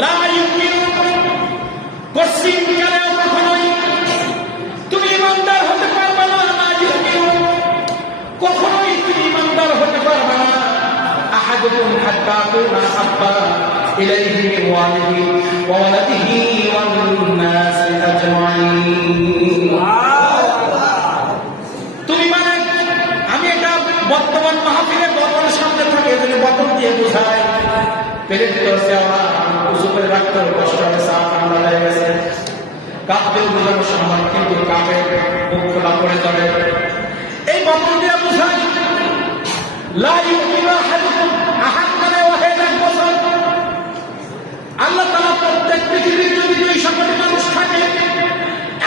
লা ইউমিনু কসিম কালেও কখনোই তুমি ইমানদার হতে পারবে না। লা ইউমিনু কখনোই তুমি ইমানদার হতে পারবে না। আহাদুকুম হাত্তা কুনা হাব্বা ইলাইহি মিন ওয়ালিহি ওয়া ওয়ালাদিহি ওয়ান নাসি আজমাইন। তুমি মানে আমি এটা বর্তমান মাহফিলে বতনের সামনে থাকে এজন্য বতন দিয়ে বোঝাই। পেরেন্ট করছে আমার উঁচু করে রাখতে হবে, কষ্ট হবে, সাপ ঠান্ডা হয়ে গেছে, কাঁপতেও বোঝানোর সময় কিন্তু কাপে মুখ খোলা করে ধরে। এই বতন দিয়ে বোঝাই। লা ইউমিনু আহাদুকুম আহাদ মানে ওয়াহিদ এক বছর। আল্লাহ তাআলা প্রত্যেক পৃথিবীর যদি 200 কোটি মানুষ থাকে,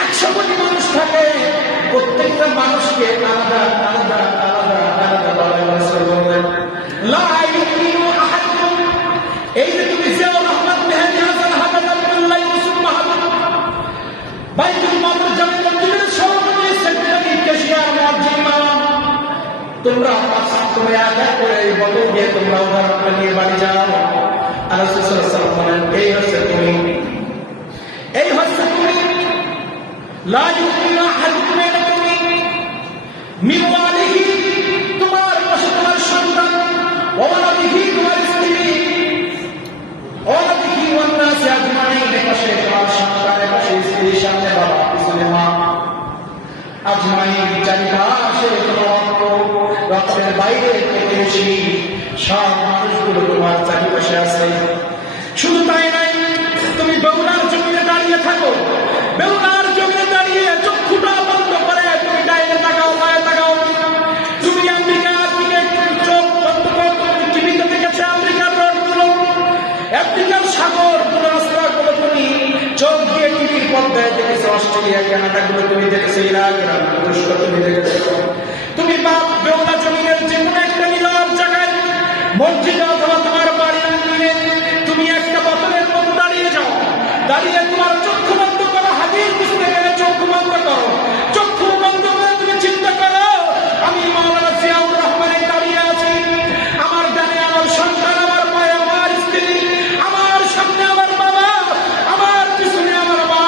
100 কোটি মানুষ থাকে, প্রত্যেকটা মানুষকে আলাদা আলাদা আলাদা আলাদা বলেন। লা ইউমিনু আহাদুকুম এই যে তুমি জিয়াউর রহমান মেহেদী হাসান হাফেজ আব্দুল্লাহ ইউসুফ মাহমুদ বাইতুল মামুর জামে মসজিদের সভাপতি সেক্রেটারি কেশিয়ার মুয়াজ্জিন ইমাম, তোমরা আদা করে এই বলে দিয়ে তোমরা উদাহরণ নিয়ে বাড়ি যাও। আর রাসূল সাল্লাল্লাহু আলাইহি ওয়াসাল্লাম বলেন এই হচ্ছে তুমি, এই হচ্ছে তুমি। লা ইউমিনু আহাদুকুম তুমি মিন ওয়ালিহি তোমার পাশে তোমার সন্তান, ওয়া ওয়ালাদিহি তোমার স্ত্রী, ওয়ালাদিহি ওয়ান নাসি আজমাইন পাশে তোমার সন্তান, পাশে স্ত্রী, সামনে বাবা, পিছনে মা, আজমাইন চারিপাশে তোমার রক্তের বাইরে প্রতিবেশী সব মানুষগুলো তোমার চারিপাশে আছে। শুধু তাই নাই, তুমি বেউলার জমিনে দাঁড়িয়ে থাকো, বেউলার জমিনে দাঁড়িয়ে চক্ষুটা বন্ধ করে তুমি ডাইনে তাকাও, বায়ে তাকাও। তুমি আমেরিকার দিকে চোখ বন্ধ করে তুমি টিভিতে দেখেছো আমেরিকার রোডগুলো, আফ্রিকার সাগর গুলো, রাস্তাগুলো তুমি চোখ দিয়ে টিভির পর্দায় দেখেছো, অস্ট্রেলিয়া কানাডাগুলো তুমি দেখেছো, ইরাক ইরান তুরস্ক তুমি দেখেছো। তুমি বেউলা জমিনের যে কোনো একটা নীরব জায়গায় মসজিদে অথবা তোমার বাড়ির আঙ্গিনে তুমি একটা বোতলের মতো দাঁড়িয়ে যাও, দাঁড়িয়ে তোমার চক্ষু বন্ধ করো, হাদিস বুঝতে গেলে চক্ষু বন্ধ করো, চক্ষু বন্ধ করে তুমি চিন্তা করো আমি মাওলানা জিয়াউর রহমানের দাঁড়িয়ে আছি, আমার ডানে আমার সন্তান, আমার পায়ে আমার স্ত্রী, আমার সামনে আমার বাবা, আমার পিছনে আমার মা,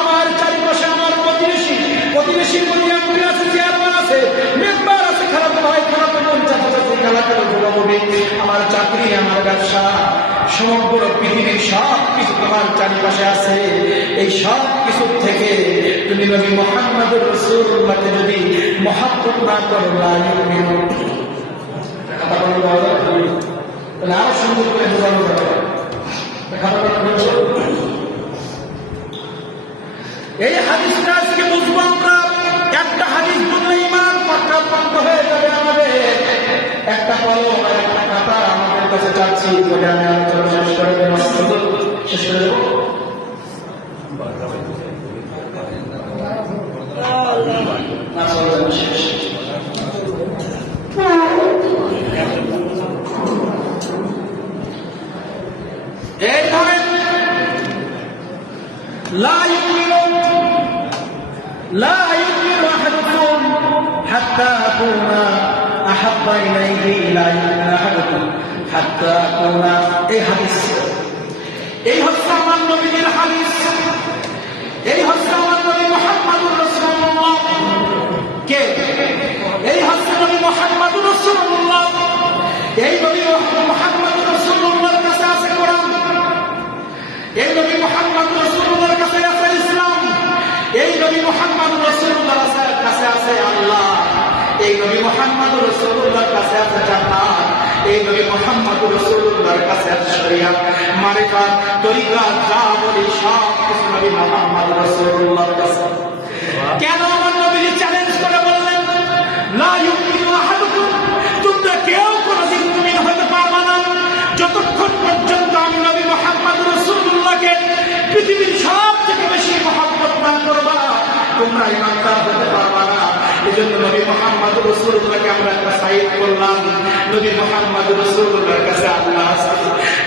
আমার চারিপাশে আমার প্রতিবেশী, প্রতিবেশীর মধ্যে এমপি আছে, চেয়ারম্যান আছে, মেম্বার আছে, খালাতো ভাই, খালাতো বোন, চাচা চাচি, খালাতো যুবকবি, আমার চাকরি, আমার ব্যবসা, সমগ্র পৃথিবীর সব কিছু তোমার চারিপাশে আছে। এই সব কিছু থেকে তুমি নবী মুহাম্মদুর রাসূলুল্লাহকে যদি মহব্বত না করো, লা ইউমিনু কথা বলতে হবে তাহলে আরো সুন্দর করে বোঝানো যাবে। এই হাদিসটা আজকে বুঝবো আমরা। একটা হাদিস বললে ইমান পাক্কা বন্ধ হয়ে যাবে আমাদের। একটা কলম আর একটা খাতা আমাদের কাছে চাচ্ছি বলে আমি আলোচনা শেষ করে দেব, শেষ করে দেব। এই ধরেন লা ইউমিনু আহাদুকুম হাত্তা আকুনা আহাব্বা ইলাইহি, লা ইউমিনু আহাদুকুম হাত্তা আকুনা। এই হাদিস, এই হচ্ছে আমার নবীর হাদিস, এই হচ্ছে আমার নবী মুহাম্মদুর রাসূলুল্লাহ। কে? এই হচ্ছে নবী মুহাম্মদুর রাসূলুল্লাহ। এই নবী মুহাম্মদুর রাসূলুল্লাহর কাছে আছে কোরআন, এই নবী মুহাম্মদুর রাসূলুল্লাহর কাছে আছে ইসলাম, এই নবী মুহাম্মদুর রাসূলুল্লাহর কাছে আছে আল্লাহ, এই নবী মুহাম্মদুর রাসূলুল্লাহর কাছে আছে জান্নাত, এই নবী মুহাম্মদুর রাসূলুল্লাহর কাছে আছে শরিয়াত, মারিফাত, তরিকাত, যা বলি সব কিছু নবী মুহাম্মদুর রাসূলুল্লাহর কাছে। কেন আমার নবী চ্যালেঞ্জ করে বললেন লা ইউমিনু আহাদুকুম, তোমরা কেউ কোনদিন মুমিন হতে পারবে না যতক্ষণ পর্যন্ত আমি নবী মুহাম্মদুর রাসূলুল্লাহকে পৃথিবীর সবথেকে বেশি মহব্বত না করবা, তোমরা ইমানদার হতে পারবা না। এজন্য নবী মুহাম্মদুর রাসূলুল্লাহকে আমরা একটা সাইড করলাম। নবী মুহাম্মদুর রাসূলুল্লাহর কাছে আল্লাহ আছে,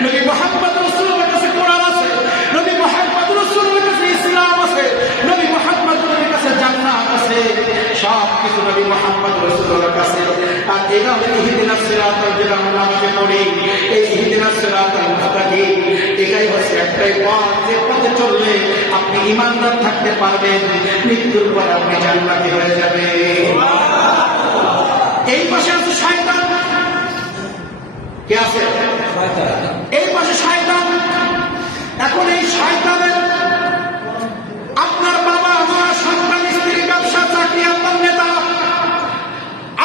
নবী মুহাম্মদুর রাসূলুল্লাহর কাছে কোরআন আছে, নবী মুহাম্মদুর রাসূলুল্লাহর কাছে ইসলাম আছে, নবী মুহাম্মদুর কাছে জান্নাত আছে, সব কিছু নবী মুহাম্মদুর রাসূলুল্লাহর কাছে। আর এটা হলো ইহদিনাস সিরাতাল, যেটা আমরা নামাজে পড়ি, এই ইহদিনাস সিরাতাল মুস্তাকিম, এটাই হচ্ছে একটা একটাই পথ, যে পথে চললে আপনি ইমানদার থাকতে পারবেন, মৃত্যুর পর আপনি জান্নাতি হয়ে যাবে। এই পাশে আছে শয়তান। কে আছে? এই পাশে শয়তান। এখন এই শয়তানের আপনার বাবা মা সন্তান স্ত্রী ব্যবসা চাকরি আপনার নেতা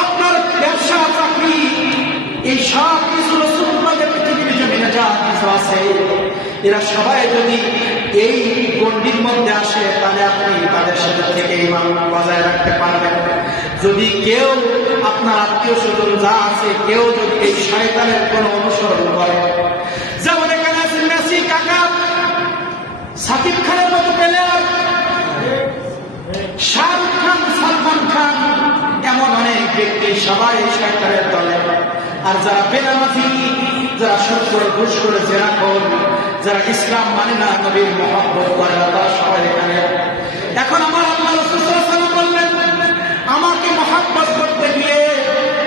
আপনার ব্যবসা চাকরি এই সব কিছু রসুলকে পৃথিবীর জমিনে যা কিছু আছে এরা সবাই যদি এই গণ্ডির মধ্যে আসে তাহলে আপনি তাদের সাথে থেকে ইমান বজায় রাখতে পারবেন। যদি কেউ আপনার আত্মীয় স্বজন যা আছে কেউ যদি এই শয়তানের কোনো অনুসরণ করে, যেমন এখানে আছে মেসি কাকা, সাকিব খানের মতো প্লেয়ার, শাহরুখ খান, সালমান খান, এমন অনেক ব্যক্তি সবাই এই শয়তানের দলে। আর যারা বেনামাজি, যারা সুদ করে ঘুষ করে জেনা করে, যারা ইসলাম মানে না, নবীর মহব্বত করে না, তারা সবাই এখানে। এখন আমার আল্লাহ রাসূল সাল্লাল্লাহু আলাইহি ওয়াসাল্লাম বললেন, আমাকে মহব্বত করতে গিয়ে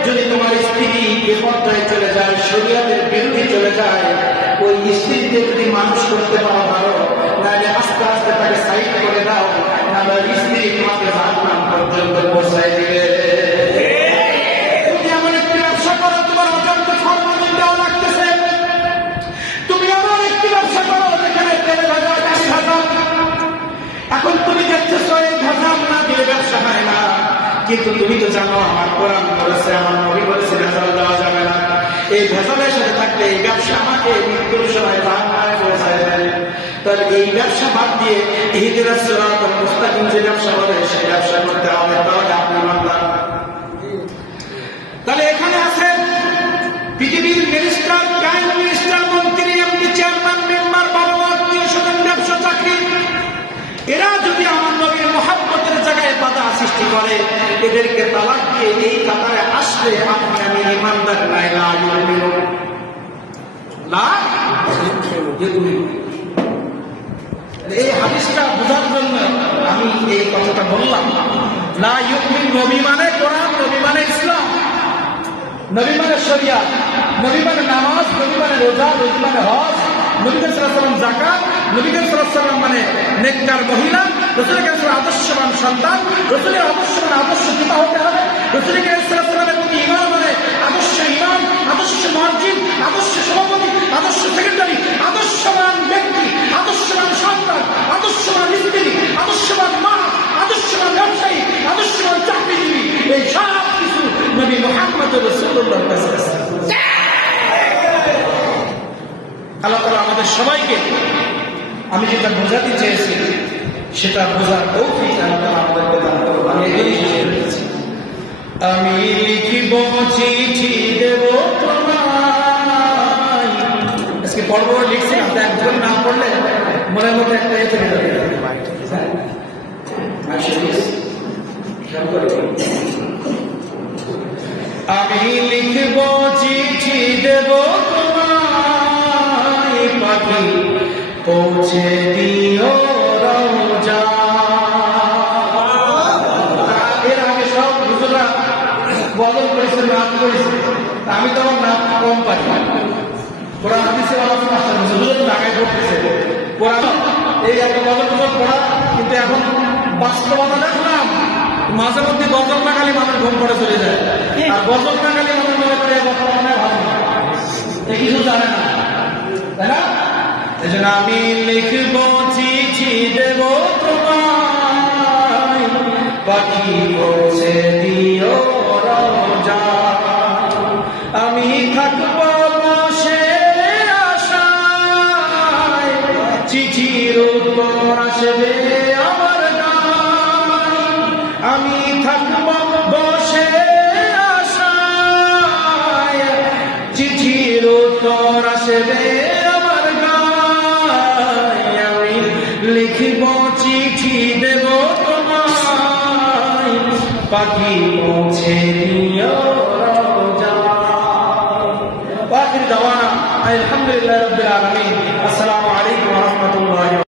যদি তোমার স্ত্রী বিপর্যয়ে চলে যায়, শরীয়তের বিরুদ্ধে চলে যায়, ওই স্ত্রীকে যদি মানুষ করতে পারো ভালো, নাহলে আস্তে আস্তে তাকে সাইড করে দাও, নাহলে স্ত্রী তোমাকে জাহান্নাম পর্যন্ত পৌঁছায় দিবে। তুমি এমন একটি ব্যবসা করো, তোমার অত্যন্ত ফরমালিন দেওয়া লাগতেছে। তুমি এমন একটি ব্যবসা করো যেখানে তেল ভাজা, গাড়ি ভাজা। এখন তুমি দেখতেছো এই ভেজাল না দিয়ে ব্যবসা হয় না, কিন্তু তুমি তো জানো আমার কোরআন বলেছে, আমার নবী বলেছে ভেজাল দেওয়া যাবে না। এই ভেজালের সাথে থাকলে এই ব্যবসা আমাকে মৃত্যুর সময় জাহান্নামে পৌঁছায় দেয়। তাহলে এই ব্যবসা বাদ দিয়ে ইহদিনাস সিরাতাল মুস্তাকিম যে ব্যবসা বলে সেই ব্যবসা করতে হবে, তাহলে আপনি ইমানদার। তাহলে এখানে আছেন পৃথিবীর মিনিস্টার, প্রাইম মিনিস্টার, মন্ত্রী, এমপি, চেয়ারম্যান, মেম্বার, বাবা মা, আত্মীয় স্বজন, ব্যবসা চাকরি, এরা যদি আমার নবীর মহব্বতের জায়গায় বাধা সৃষ্টি করে, এদেরকে তালাক দিয়ে এই কাতারে আসলে আপনি আমি ইমানদার নাই। এই হাদিসটা বোঝার জন্য আমি এই কথাটা বললাম। লা ইউমিন, নবী মানে কোরআন, নবী মানে ইসলাম, নবী মানে শরিয়াত, নবী মানে নামাজ, নবী মানে রোজা, নবী মানে হজ, নবী করিম সাল্লাল্লাহু আলাইহি ওয়াসাল্লাম যাকাত, নবী করিম সাল্লাল্লাহু আলাইহি ওয়াসাল্লাম মানে নেককার মহিলা, রাসূল করিম সাল্লাল্লাহু আলাইহি ওয়াসাল্লাম আদর্শবান সন্তান, রাসূলের আদর্শবান আদর্শ পিতা হতে হবে, রাসূল করিম সাল্লাল্লাহু আলাইহি ওয়াসাল্লামের প্রতি ঈমান মানে আদর্শ ঈমান, আদর্শ মুয়াজ্জিন, আদর্শ সভাপতি, আদর্শ সেক্রেটারি, আদর্শবান ব্যক্তি, আদর্শবান সন্তান, আদর্শবান স্ত্রী, আদর্শবান মা, আদর্শবান ব্যবসায়ী, আদর্শবান চাকরিজীবী, এই সব কিছু নবী মুহাম্মদ রাসূলুল্লাহর কাছে আছে। আল্লাহ তাআলা আমাদের সবাইকে, আমি যেটা বোঝাতে চেয়েছি সেটা বোঝার তৌফিক আল্লাহ তাআলা আমাদেরকে দান করুন। আমি এটাই শেষ করেছি। আমি লিখিব চিঠি দেব তোমায়, আজকে বড় বড় লিখছি, আপনি একজন না পড়লে মনের মধ্যে একটা এ থেকে যাবে। আমি লিখব চিঠি দেব তোমায়, পাখি পৌঁছে দিও রওজা। এর আগে সব হুজুররা বদল করেছে, নাম করেছে, আমি তো আমার নাম কম পাই। কোরআন হাদিসের আলোচনা হুজুর ঢাকায় পড়তেছে, কোরআন এই একটা বদল পড়া, কিন্তু এখন বাস্তবতা দেখলাম মাঝে মধ্যে গজল না খালি মানুষ ঘুম পড়ে চলে যায়, আর গজল না খালি মানুষ মনে করে বর্তমানে ভালো কিছু জানে না, তাই না? এই জন্য আমি লিখব চিঠি দেব তোমায়, পাখি পৌঁছে দিও রওজা। আমি থাকব বসে আশায়, চিঠির উত্তর আসবে আমার গায়। আমি থাকব বসে আশায়, চিঠির উত্তর আসবে আমার গায়। আমি লিখিব চিঠি দেব তোমায়, পাখি পৌঁছে দিও রওজা। আখির দাওয়ানা আলহামদুলিল্লাহি রাব্বিল আলামিন। আসসালামু আলাইকুম ওয়া রাহমাতুল্লাহি।